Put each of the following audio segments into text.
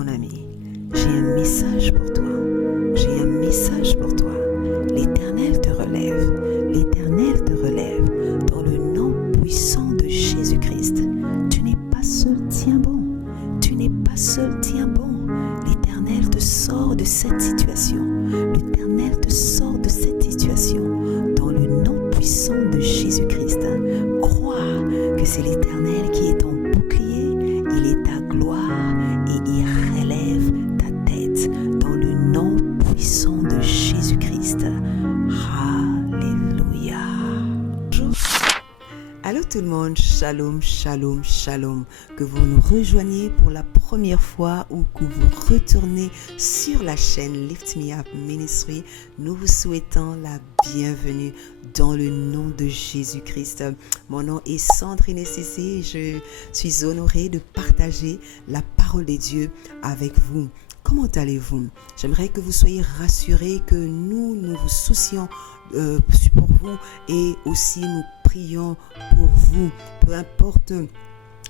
mon ami, j'ai un message pour toi. J'ai un message pour toi. L'Éternel te relève. L'Éternel te relève dans le nom puissant de Jésus-Christ. Tu n'es pas seul, tiens bon. Tu n'es pas seul, tiens bon. L'Éternel te sort de cette situation. L'Éternel te sort de cette situation dans le nom puissant de Jésus-Christ. Crois que c'est l'Éternel qui est ton bouclier. Il est ta gloire et il relève ta tête dans le nom puissant de Jésus-Christ. Alléluia. Bonjour. Allô tout le monde, shalom, shalom, shalom. Que vous nous rejoigniez pour la première fois ou que vous retournez sur la chaîne Lift Me Up Ministry, nous vous souhaitons la bienvenue dans le nom de Jésus-Christ. Mon nom est Sandrine Cissé et je suis honorée de partager la parole de Dieu avec vous. Comment allez-vous? J'aimerais que vous soyez rassurés que nous vous soucions pour vous et aussi nous prions pour vous. Peu importe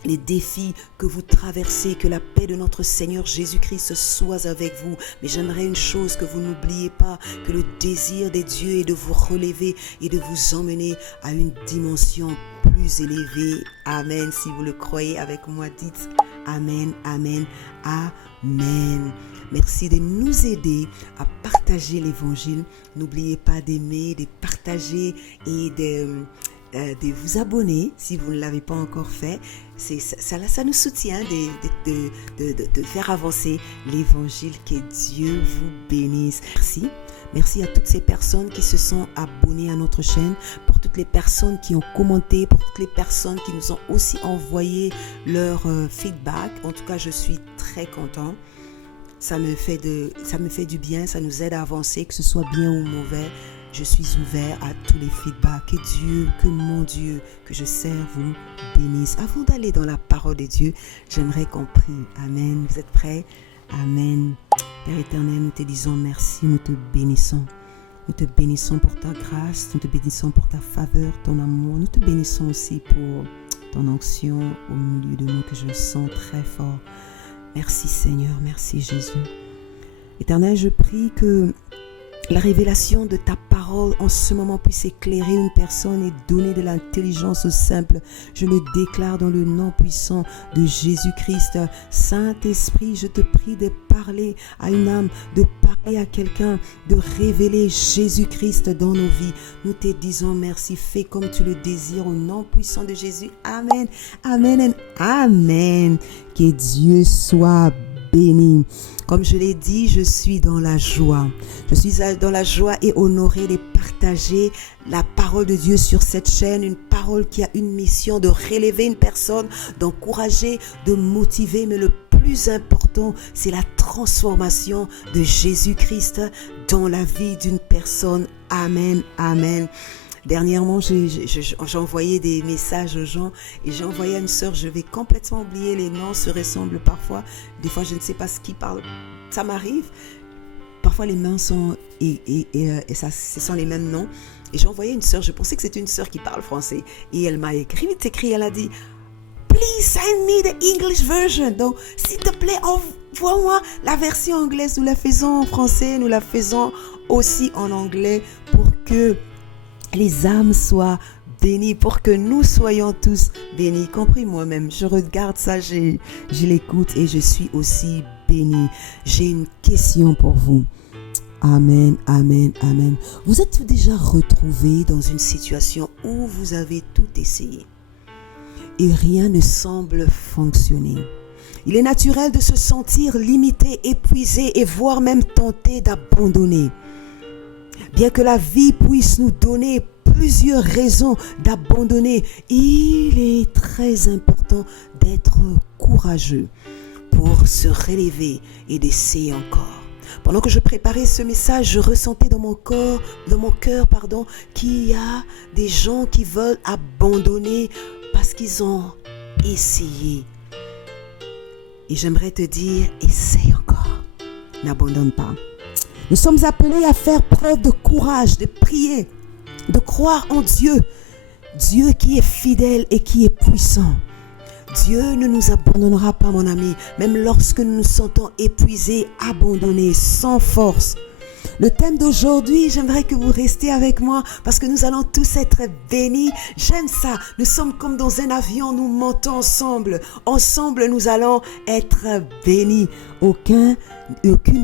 les défis que vous traversez, que la paix de notre Seigneur Jésus-Christ soit avec vous. Mais j'aimerais une chose que vous n'oubliez pas, que le désir de Dieu est de vous relever et de vous emmener à une dimension plus élevée. Amen. Si vous le croyez avec moi, dites Amen, Amen, Amen. Merci de nous aider à partager l'évangile. N'oubliez pas d'aimer, de partager et de vous abonner si vous ne l'avez pas encore fait. Ça nous soutient de faire avancer l'évangile. Que Dieu vous bénisse. Merci à toutes ces personnes qui se sont abonnées à notre chaîne, pour toutes les personnes qui ont commenté, pour toutes les personnes qui nous ont aussi envoyé leur feedback. En tout cas, je suis très content. Ça me fait du bien, ça nous aide à avancer, que ce soit bien ou mauvais. Je suis ouvert à tous les feedbacks. Que mon Dieu, que je sers vous bénisse. Avant d'aller dans la parole de Dieu, j'aimerais qu'on prie. Amen. Vous êtes prêts? Amen. Père éternel, nous te disons merci, nous te bénissons. Nous te bénissons pour ta grâce, nous te bénissons pour ta faveur, ton amour. Nous te bénissons aussi pour ton onction au milieu de nous que je sens très fort. Merci Seigneur, merci Jésus. Éternel, je prie que la révélation de ta parole en ce moment puisse éclairer une personne et donner de l'intelligence aux simples. Je le déclare dans le nom puissant de Jésus-Christ. Saint-Esprit, je te prie de parler à une âme, de parler à quelqu'un, de révéler Jésus-Christ dans nos vies. Nous te disons merci, fais comme tu le désires au nom puissant de Jésus. Amen, amen et amen. Que Dieu soit béni. Comme je l'ai dit, je suis dans la joie. Je suis dans la joie et honorée de partager la parole de Dieu sur cette chaîne. Une parole qui a une mission de relever une personne, d'encourager, de motiver. Mais le plus important, c'est la transformation de Jésus-Christ dans la vie d'une personne. Amen, amen. Dernièrement, j'envoyais des messages aux gens et j'ai envoyé à une sœur, je vais complètement oublier les noms, se ressemblent parfois. Des fois, je ne sais pas ce qui parle. Ça m'arrive. Parfois, les noms sont ce sont les mêmes noms. Et j'ai envoyé à une sœur, je pensais que c'était une sœur qui parle français. Et elle m'a écrit, elle a dit, please send me the English version. Donc, s'il te plaît, envoie-moi la version anglaise. Nous la faisons en français, nous la faisons aussi en anglais pour que les âmes soient bénies, pour que nous soyons tous bénis, compris moi-même. Je regarde ça, je l'écoute et je suis aussi béni. J'ai une question pour vous. Amen, amen, amen. Vous êtes déjà retrouvé dans une situation où vous avez tout essayé et rien ne semble fonctionner? Il est naturel de se sentir limité, épuisé et voire même tenté d'abandonner. Bien que la vie puisse nous donner plusieurs raisons d'abandonner, il est très important d'être courageux pour se relever et d'essayer encore. Pendant que je préparais ce message, je ressentais dans mon cœur, qu'il y a des gens qui veulent abandonner parce qu'ils ont essayé. Et j'aimerais te dire, essaye encore. N'abandonne pas. Nous sommes appelés à faire preuve de courage, de prier, de croire en Dieu. Dieu qui est fidèle et qui est puissant. Dieu ne nous abandonnera pas, mon ami, même lorsque nous nous sentons épuisés, abandonnés, sans force. Le thème d'aujourd'hui, j'aimerais que vous restiez avec moi parce que nous allons tous être bénis. J'aime ça. Nous sommes comme dans un avion, nous montons ensemble. Ensemble, nous allons être bénis. Aucune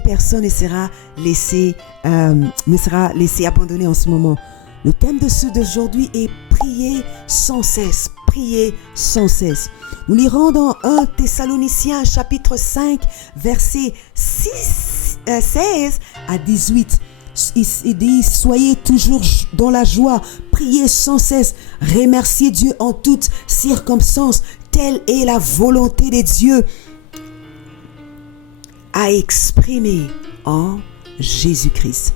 personne ne sera laissée abandonnée en ce moment. Le thème d'aujourd'hui est prier sans cesse. Prier sans cesse. Nous lirons dans 1 Thessaloniciens chapitre 5 versets 16 à 18. Il dit, soyez toujours dans la joie, priez sans cesse, remerciez Dieu en toutes circonstances. Telle est la volonté de Dieu à exprimer en Jésus-Christ.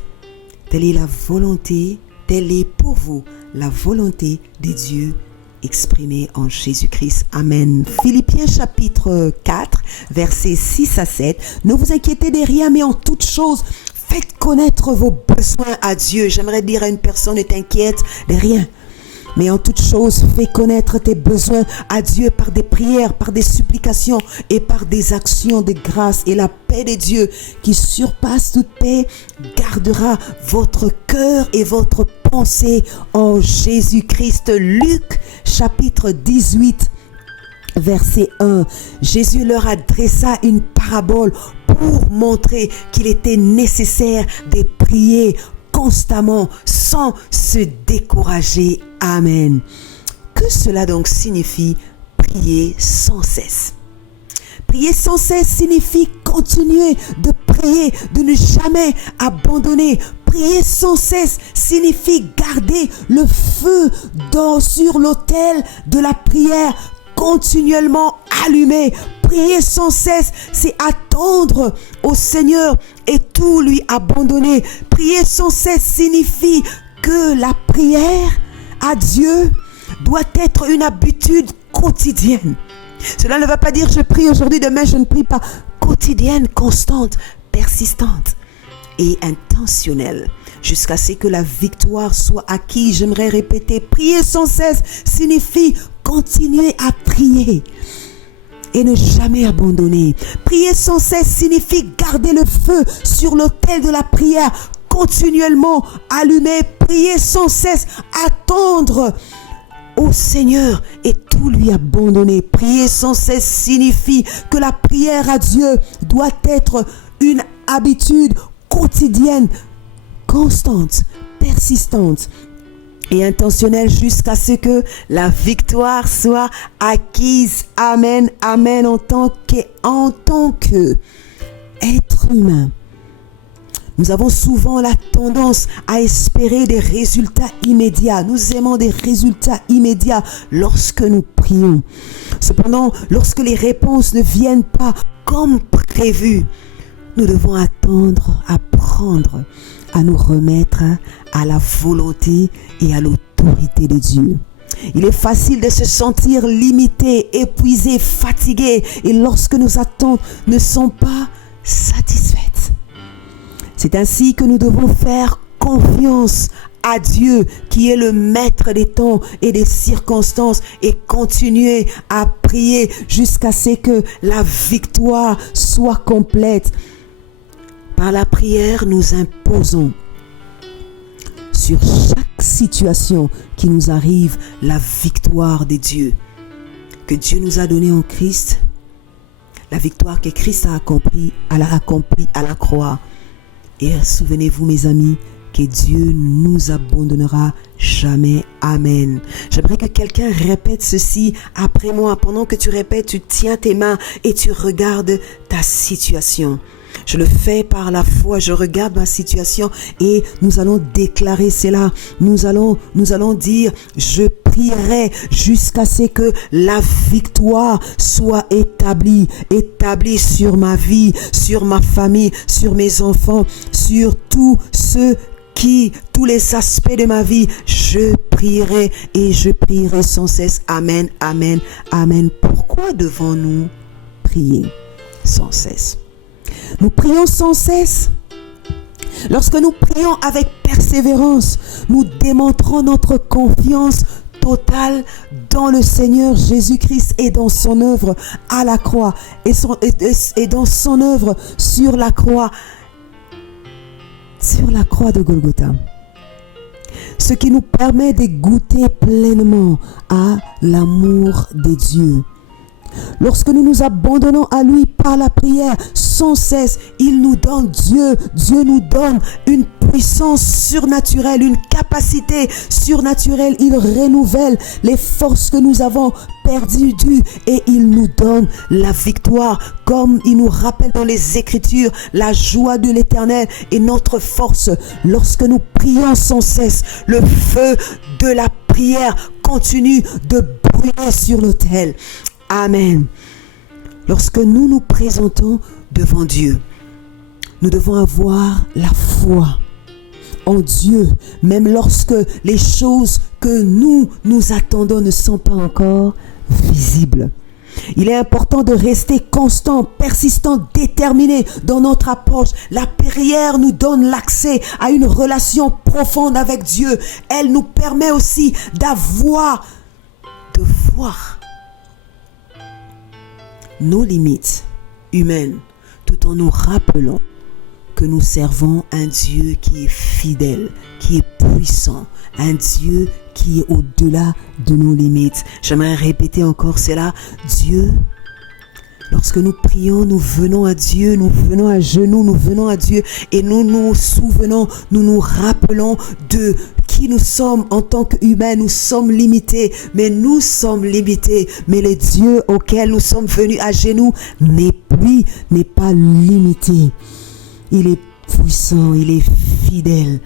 Telle est la volonté, telle est pour vous la volonté de Dieu exprimée en Jésus-Christ. Amen. Philippiens chapitre 4, versets 6 à 7. Ne vous inquiétez de rien, mais en toute chose, faites connaître vos besoins à Dieu. J'aimerais dire à une personne, ne t'inquiète de rien. Mais en toute chose, fais connaître tes besoins à Dieu par des prières, par des supplications et par des actions de grâce. Et la paix de Dieu, qui surpasse toute paix, gardera votre cœur et votre pensée en Jésus-Christ. Luc, chapitre 18, verset 1. Jésus leur adressa une parabole pour montrer qu'il était nécessaire de prier constamment sans se décourager. Amen. Que cela donc signifie prier sans cesse? Prier sans cesse signifie continuer de prier, de ne jamais abandonner. Prier sans cesse signifie garder le feu sur l'autel de la prière continuellement allumé. Prier sans cesse, c'est attendre au Seigneur et tout lui abandonner. Prier sans cesse signifie que la prière à Dieu doit être une habitude quotidienne. Cela ne va pas dire je prie aujourd'hui, demain je ne prie pas. Quotidienne, constante, persistante et intentionnelle jusqu'à ce que la victoire soit acquise. J'aimerais répéter, prier sans cesse signifie continuer à prier et ne jamais abandonner. Prier sans cesse signifie garder le feu sur l'autel de la prière continuellement allumé. Prier sans cesse, attendre au Seigneur et tout lui abandonner. Prier sans cesse signifie que la prière à Dieu doit être une habitude quotidienne, constante, persistante et intentionnelle jusqu'à ce que la victoire soit acquise. Amen, amen. En tant que être humain, nous avons souvent la tendance à espérer des résultats immédiats. Nous aimons des résultats immédiats lorsque nous prions. Cependant, lorsque les réponses ne viennent pas comme prévu, nous devons apprendre à nous remettre à la volonté et à l'autorité de Dieu. Il est facile de se sentir limité, épuisé, fatigué, et lorsque nos attentes ne sont pas satisfaites. C'est ainsi que nous devons faire confiance à Dieu qui est le maître des temps et des circonstances et continuer à prier jusqu'à ce que la victoire soit complète. Par la prière, nous imposons sur chaque situation qui nous arrive la victoire de Dieu que Dieu nous a donnée en Christ, la victoire que Christ a accomplie à la croix. Et souvenez-vous, mes amis, que Dieu ne nous abandonnera jamais. Amen. J'aimerais que quelqu'un répète ceci après moi. Pendant que tu répètes, tu tiens tes mains et tu regardes ta situation. Je le fais par la foi, je regarde ma situation et nous allons déclarer cela. Nous allons dire, je prierai jusqu'à ce que la victoire soit établie sur ma vie, sur ma famille, sur mes enfants, sur tous les aspects de ma vie. Je prierai et je prierai sans cesse. Amen, amen, amen. Pourquoi devons-nous prier sans cesse? Nous prions sans cesse. Lorsque nous prions avec persévérance, nous démontrons notre confiance totale dans le Seigneur Jésus-Christ et dans son œuvre à la croix et dans son œuvre sur la croix de Golgotha. Ce qui nous permet de goûter pleinement à l'amour de Dieu. Lorsque nous nous abandonnons à lui par la prière, sans cesse, il nous donne Dieu nous donne une puissance surnaturelle, une capacité surnaturelle. Il renouvelle les forces que nous avons perdues et il nous donne la victoire. Comme il nous rappelle dans les Écritures, la joie de l'Éternel est notre force. Lorsque nous prions sans cesse, le feu de la prière continue de brûler sur l'autel. Amen. Lorsque nous nous présentons devant Dieu, nous devons avoir la foi en Dieu, même lorsque les choses que nous attendons ne sont pas encore visibles. Il est important de rester constant, persistant, déterminé dans notre approche. La prière nous donne l'accès à une relation profonde avec Dieu. Elle nous permet aussi de voir nos limites humaines, tout en nous rappelant que nous servons un Dieu qui est fidèle, qui est puissant, un Dieu qui est au-delà de nos limites. J'aimerais répéter encore cela. Dieu, lorsque nous prions, nous venons à Dieu, nous venons à genoux, nous venons à Dieu et nous nous souvenons, nous nous rappelons de qui nous sommes en tant qu'humains. Nous sommes limités, mais le Dieu auquel nous sommes venus à genoux n'est pas limité. Il est puissant, il est fidèle.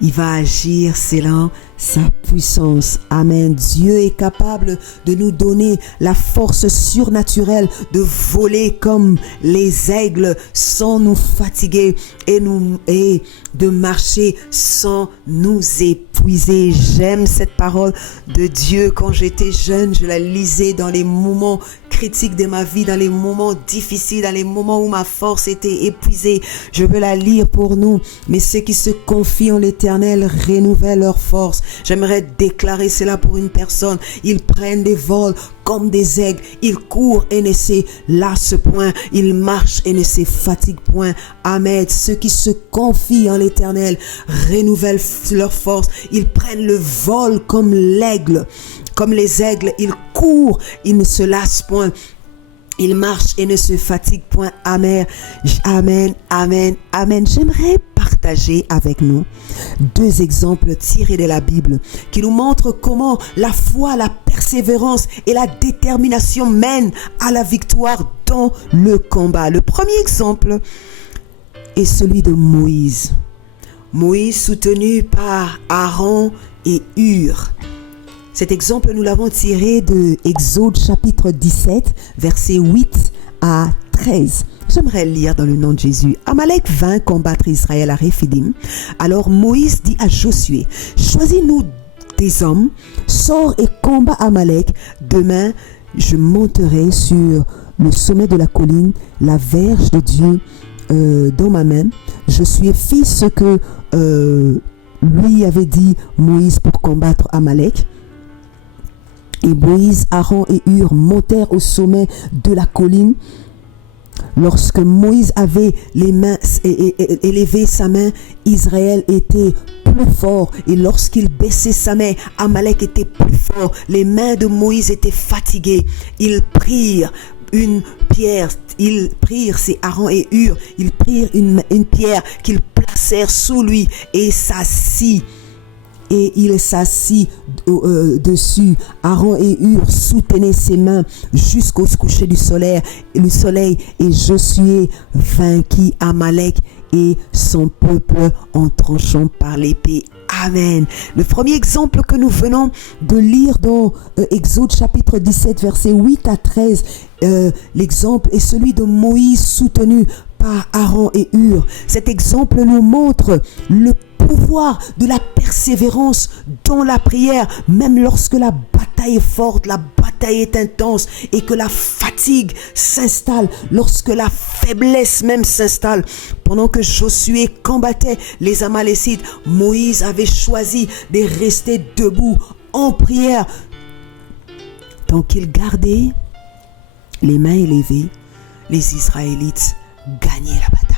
Il va agir selon sa puissance. Amen. Dieu est capable de nous donner la force surnaturelle de voler comme les aigles sans nous fatiguer et de marcher sans nous épuiser. J'aime cette parole de Dieu. Quand j'étais jeune, je la lisais dans les moments critiques de ma vie, dans les moments difficiles, dans les moments où ma force était épuisée. Je veux la lire pour nous. Mais ceux qui se confient en l'Éternel renouvellent leur force. J'aimerais déclarer cela pour une personne. Ils prennent des vols comme des aigles. Ils courent et ne se lassent point. Ils marchent et ne se fatiguent point. Amen. Ceux qui se confient en l'Éternel renouvellent leur force. Ils prennent le vol comme l'aigle. Comme les aigles, ils courent, ils ne se lassent point. Ils marchent et ne se fatiguent point. Amen. Amen. Amen. Amen. J'aimerais partager avec nous 2 exemples tirés de la Bible qui nous montrent comment la foi, la persévérance et la détermination mènent à la victoire dans le combat. Le premier exemple est celui de Moïse. Moïse soutenu par Aaron et Hur. Cet exemple, nous l'avons tiré de Exode chapitre 17, versets 8 à 13. J'aimerais lire dans le nom de Jésus. Amalek vint combattre Israël à Réphidim. Alors Moïse dit à Josué, choisis-nous des hommes, sors et combat Amalek. Demain, je monterai sur le sommet de la colline, la verge de Dieu dans ma main. Je suis fait ce que lui avait dit Moïse pour combattre Amalek. Et Moïse, Aaron et Hur montèrent au sommet de la colline. Lorsque Moïse avait les mains élevé sa main, Israël était plus fort. Et lorsqu'il baissait sa main, Amalek était plus fort. Les mains de Moïse étaient fatiguées. Ils prirent une pierre. C'est Aaron et Hur. Ils prirent une pierre qu'ils placèrent sous lui et s'assit. Et il s'assit dessus. Aaron et Hur soutenaient ses mains jusqu'au coucher du soleil. Et Josué vainquit Amalek et son peuple en tranchant par l'épée. Amen. Le premier exemple que nous venons de lire dans Exode chapitre 17, versets 8 à 13, l'exemple est celui de Moïse soutenu par Aaron et Hur. Cet exemple nous montre le pouvoir de la persévérance dans la prière, même lorsque la bataille est forte, la bataille est intense et que la fatigue s'installe, lorsque la faiblesse même s'installe. Pendant que Josué combattait les Amalécites, Moïse avait choisi de rester debout en prière. Tant qu'ils gardaient les mains élevées, les Israélites gagnaient la bataille.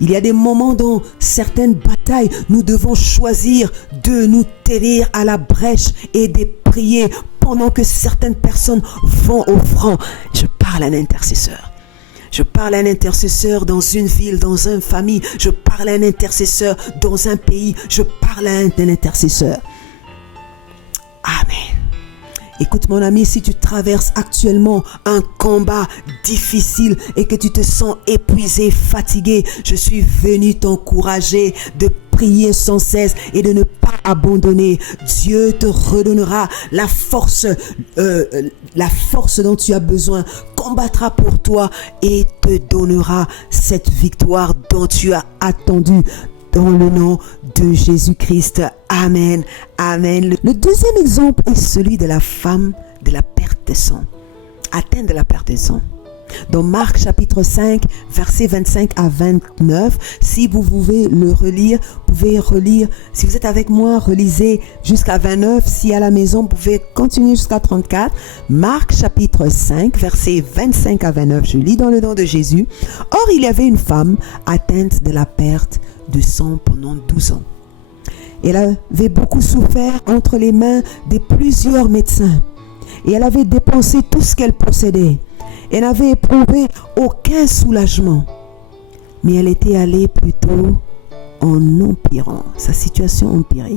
Il y a des moments dans certaines batailles, nous devons choisir de nous tenir à la brèche et de prier pendant que certaines personnes vont au front. Je parle à un intercesseur. Je parle à un intercesseur dans une ville, dans une famille. Je parle à un intercesseur dans un pays. Je parle à un intercesseur. Amen. Écoute mon ami, si tu traverses actuellement un combat difficile et que tu te sens épuisé, fatigué, je suis venu t'encourager de prier sans cesse et de ne pas abandonner. Dieu te redonnera la force dont tu as besoin, combattra pour toi et te donnera cette victoire dont tu as attendu. Dans le nom de Jésus-Christ. Amen. Amen. Le deuxième exemple est celui de la femme de la perte de sang. Atteinte de la perte de sang. Dans Marc chapitre 5, versets 25 à 29, si vous pouvez le relire, vous pouvez relire. Si vous êtes avec moi, relisez jusqu'à 29. Si à la maison, vous pouvez continuer jusqu'à 34. Marc chapitre 5, versets 25 à 29. Je lis dans le nom de Jésus. Or, il y avait une femme atteinte de la perte de sang pendant 12 ans. Elle avait beaucoup souffert entre les mains de plusieurs médecins et elle avait dépensé tout ce qu'elle possédait. Elle n'avait éprouvé aucun soulagement, mais elle était allée plutôt en empirant. Sa situation empirait.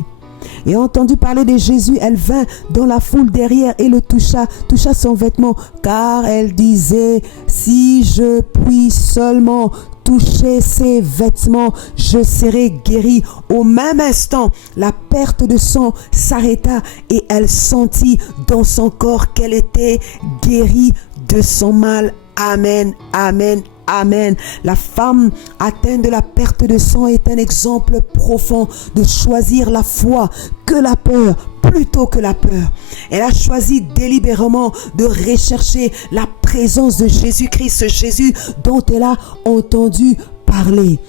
Et entendu parler de Jésus, elle vint dans la foule derrière et le toucha son vêtement, car elle disait, si je puis seulement toucher ses vêtements, je serai guérie. Au même instant, la perte de sang s'arrêta et elle sentit dans son corps qu'elle était guérie de son mal. Amen, amen, amen. La femme atteinte de la perte de sang est un exemple profond de choisir la foi que la peur, plutôt que la peur. Elle a choisi délibérément de rechercher la présence de Jésus-Christ, ce Jésus dont elle a entendu parler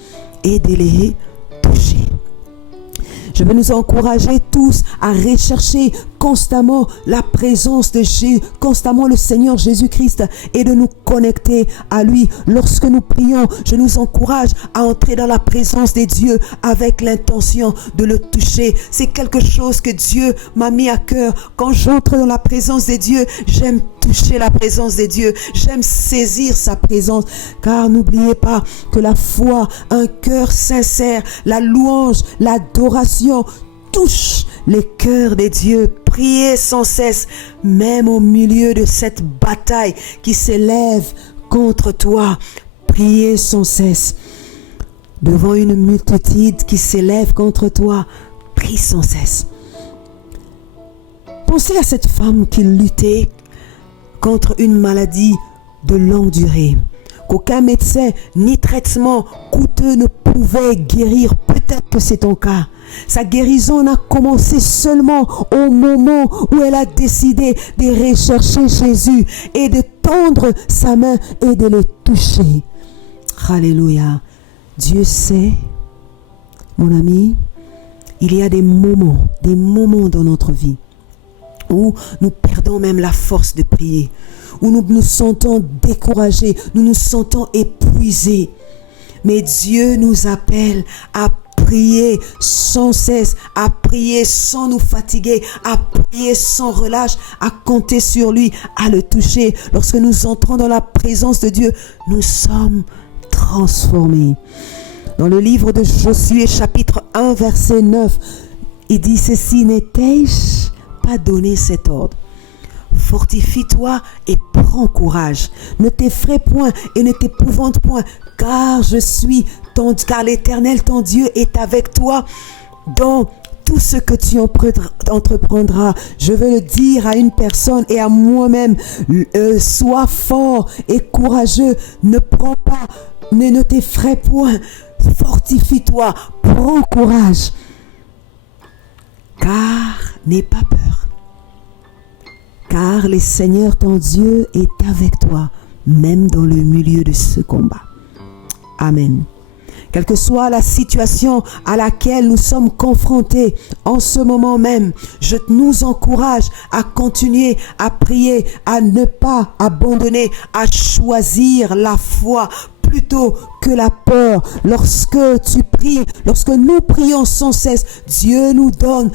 et de les toucher. Je veux nous encourager tous à rechercher constamment la présence de Jésus, constamment le Seigneur Jésus-Christ et de nous connecter à lui. Lorsque nous prions, je nous encourage à entrer dans la présence de Dieu avec l'intention de le toucher. C'est quelque chose que Dieu m'a mis à cœur. Quand j'entre dans la présence de Dieu, j'aime toucher la présence de Dieu. J'aime saisir sa présence. Car n'oubliez pas que la foi, un cœur sincère, la louange, l'adoration touche les cœurs des dieux. Priez sans cesse, même au milieu de cette bataille qui s'élève contre toi. Priez sans cesse. Devant une multitude qui s'élève contre toi, prie sans cesse. Pensez à cette femme qui luttait contre une maladie de longue durée, qu'aucun médecin ni traitement coûteux ne pouvait guérir. Peut-être que c'est ton cas. Sa guérison n'a commencé seulement au moment où elle a décidé de rechercher Jésus et de tendre sa main et de le toucher. Alléluia. Dieu sait, mon ami, il y a des moments dans notre vie où nous perdons même la force de prier, où nous nous sentons découragés, nous nous sentons épuisés. Mais Dieu nous appelle à prier sans cesse, à prier sans nous fatiguer, à prier sans relâche, à compter sur lui, à le toucher. Lorsque nous entrons dans la présence de Dieu, nous sommes transformés. Dans le livre de Josué, chapitre 1, verset 9, il dit ceci: n'ai-je pas donné cet ordre? Fortifie-toi et prends courage. Ne t'effraie point et ne t'épouvante point, car car l'Éternel ton Dieu est avec toi dans tout ce que tu entreprendras. Je veux le dire à une personne et à moi-même, sois fort et courageux. Ne t'effraie point. Fortifie-toi, prends courage, car n'aie pas peur. Car le Seigneur ton Dieu est avec toi, même dans le milieu de ce combat. Amen. quelle que soit la situation à laquelle nous sommes confrontés en ce moment même, je nous encourage à continuer à prier, à ne pas abandonner, à choisir la foi plutôt que la peur. Lorsque tu pries, lorsque nous prions sans cesse, Dieu nous donne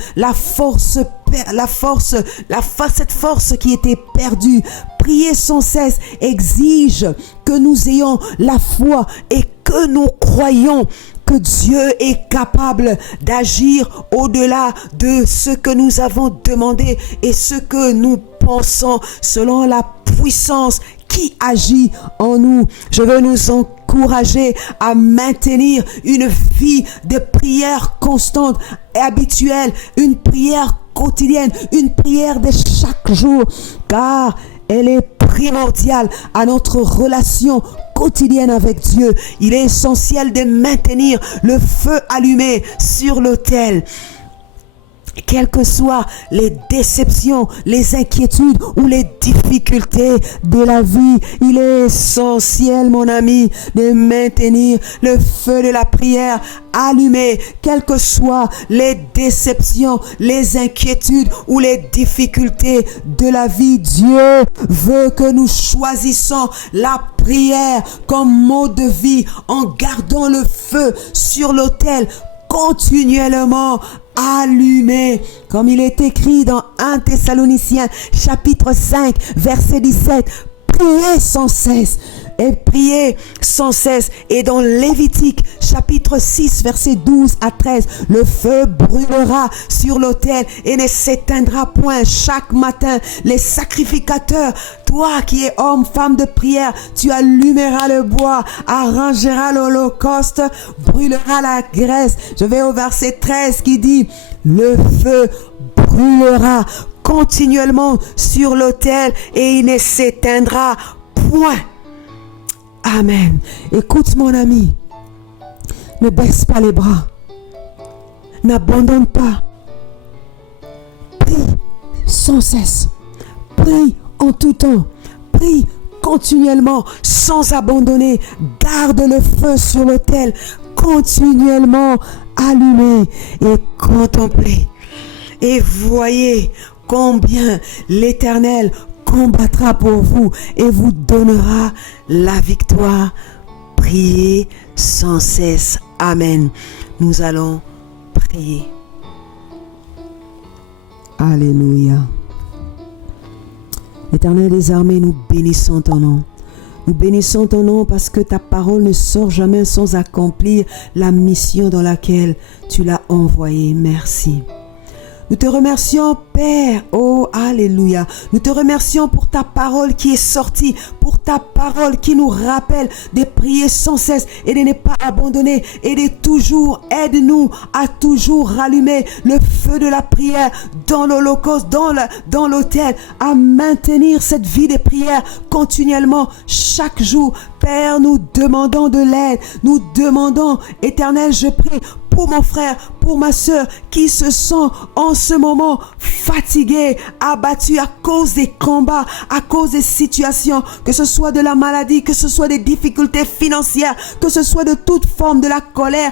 cette force qui était perdue. Prier sans cesse exige que nous ayons la foi et que nous croyons que Dieu est capable d'agir au-delà de ce que nous avons demandé et ce que nous pensons selon la puissance qui agit en nous. Je veux nous encourager à maintenir une vie de prière constante et habituelle, une prière quotidienne, une prière de chaque jour, car elle est primordiale à notre relation quotidienne avec Dieu. Il est essentiel de maintenir le feu allumé sur l'autel. Quelles que soient les déceptions, les inquiétudes ou les difficultés de la vie, il est essentiel, mon ami, de maintenir le feu de la prière allumé. Quelles que soient les déceptions, les inquiétudes ou les difficultés de la vie, Dieu veut que nous choisissons la prière comme mode de vie en gardant le feu sur l'autel continuellement allumé, comme il est écrit dans 1 Thessaloniciens chapitre 5 verset 17. Priez sans cesse et priez sans cesse. Et dans Lévitique chapitre 6 verset 12 à 13, le feu brûlera sur l'autel et ne s'éteindra point. Chaque matin, les sacrificateurs, toi qui es homme, femme de prière, tu allumeras le bois, arrangeras l'holocauste, brûlera la graisse. Je vais au verset 13 qui dit: le feu brûlera continuellement sur l'autel et il ne s'éteindra point. Amen. Écoute mon ami, ne baisse pas les bras, n'abandonne pas, prie sans cesse, prie en tout temps, prie continuellement sans abandonner, garde le feu sur l'autel continuellement allumé et contemplez et voyez combien l'Éternel combattra pour vous et vous donnera la victoire. Priez sans cesse. Amen. Nous allons prier. Alléluia. Éternel des armées, nous bénissons ton nom. Nous bénissons ton nom parce que ta parole ne sort jamais sans accomplir la mission dans laquelle tu l'as envoyée. Merci. Nous te remercions, Père. Oh, alléluia. Nous te remercions pour ta parole qui est sortie, pour ta parole qui nous rappelle de prier sans cesse et de ne pas abandonner et de toujours, aide-nous à toujours rallumer le feu de la prière dans l'holocauste, dans l'autel, à maintenir cette vie de prière continuellement chaque jour. Père, nous demandons de l'aide. Nous demandons, Éternel, je prie pour mon frère, pour ma soeur qui se sent en ce moment fatigué, abattu à cause des combats, à cause des situations, que ce soit de la maladie, que ce soit des difficultés financières, que ce soit de toute forme de la colère,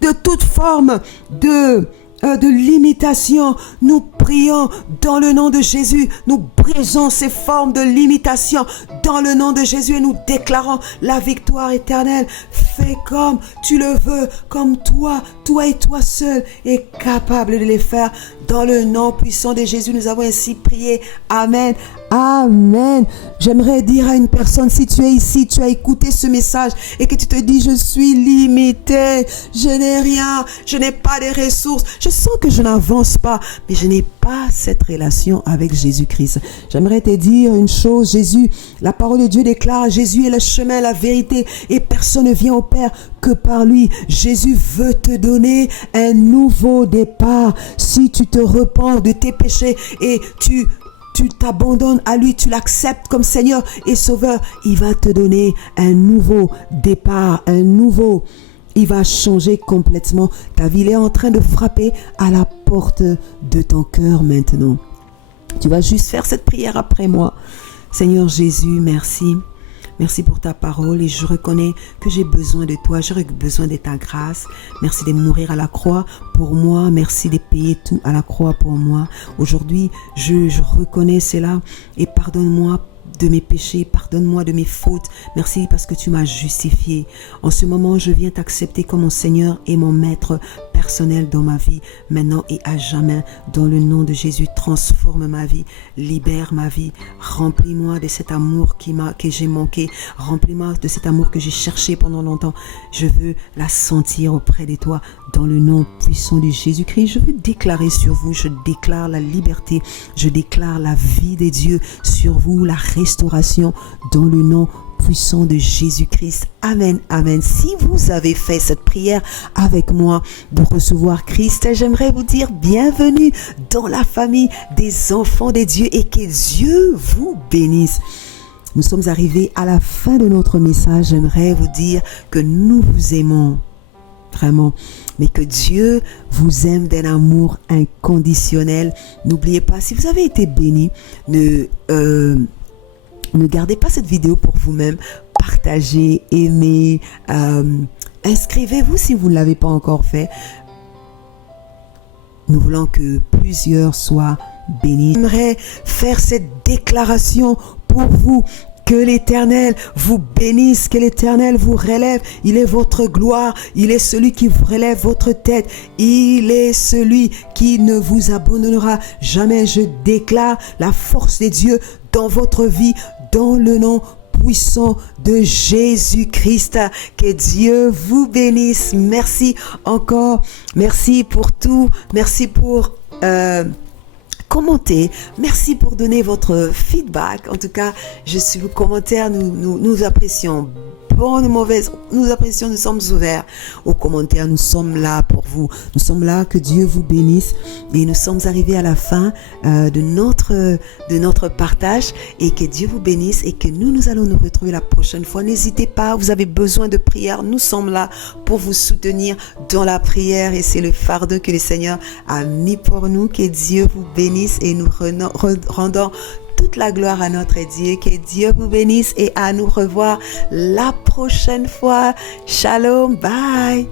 de toute forme de limitation. Nous prions dans le nom de Jésus. Nous brisons ces formes de limitation dans le nom de Jésus et nous déclarons la victoire éternelle. Fais comme tu le veux, comme toi et toi seul est capable de les faire. Dans le nom puissant de Jésus, nous avons ainsi prié. Amen. Amen. J'aimerais dire à une personne, si tu es ici, tu as écouté ce message et que tu te dis, je suis limité, je n'ai rien, je n'ai pas de ressources, je sens que je n'avance pas, mais je n'ai pas cette relation avec Jésus-Christ. J'aimerais te dire une chose, Jésus, la parole de Dieu déclare, Jésus est le chemin, la vérité et personne ne vient au Père que par lui. Jésus veut te donner un nouveau départ. Si tu te repens de tes péchés et tu t'abandonnes à lui, tu l'acceptes comme Seigneur et Sauveur, il va te donner un nouveau départ, il va changer complètement ta vie. Il est en train de frapper à la porte de ton cœur maintenant. Tu vas juste faire cette prière après moi. Seigneur Jésus, merci. Merci pour ta parole et je reconnais que j'ai besoin de toi, j'ai besoin de ta grâce. Merci de mourir à la croix pour moi, merci de payer tout à la croix pour moi. Aujourd'hui, je reconnais cela et pardonne-moi de mes péchés, pardonne-moi de mes fautes. Merci parce que tu m'as justifié. En ce moment, je viens t'accepter comme mon Seigneur et mon Maître personnel dans ma vie, maintenant et à jamais. Dans le nom de Jésus, transforme ma vie, libère ma vie, remplis-moi de cet amour que j'ai manqué, remplis-moi de cet amour que j'ai cherché pendant longtemps. Je veux la sentir auprès de toi, dans le nom puissant de Jésus-Christ. Je veux déclarer sur vous, je déclare la liberté, je déclare la vie de Dieu sur vous, la restauration dans le nom puissant de Jésus-Christ. Amen, amen. Si vous avez fait cette prière avec moi de recevoir Christ, j'aimerais vous dire bienvenue dans la famille des enfants de Dieu et que Dieu vous bénisse. Nous sommes arrivés à la fin de notre message. J'aimerais vous dire que nous vous aimons vraiment, mais que Dieu vous aime d'un amour inconditionnel. N'oubliez pas, si vous avez été béni, ne gardez pas cette vidéo pour vous-même. Partagez, aimez, inscrivez-vous si vous ne l'avez pas encore fait. Nous voulons que plusieurs soient bénis. J'aimerais faire cette déclaration pour vous. Que l'Éternel vous bénisse, que l'Éternel vous relève. Il est votre gloire, il est celui qui vous relève votre tête. Il est celui qui ne vous abandonnera jamais. Je déclare la force de Dieu dans votre vie, dans le nom puissant de Jésus-Christ. Que Dieu vous bénisse. Merci encore. Merci pour tout. Merci pour commenter. Merci pour donner votre feedback. En tout cas, je suis vos commentaires. Nous apprécions. Bonne ou mauvaise, nous apprécions, nous sommes ouverts aux commentaires, nous sommes là pour vous, nous sommes là, que Dieu vous bénisse et nous sommes arrivés à la fin de notre partage et que Dieu vous bénisse et que nous allons nous retrouver la prochaine fois. N'hésitez pas, vous avez besoin de prière, nous sommes là pour vous soutenir dans la prière et c'est le fardeau que le Seigneur a mis pour nous. Que Dieu vous bénisse et nous rendons toute la gloire à notre Dieu. Que Dieu vous bénisse et à nous revoir la prochaine fois. Shalom, bye.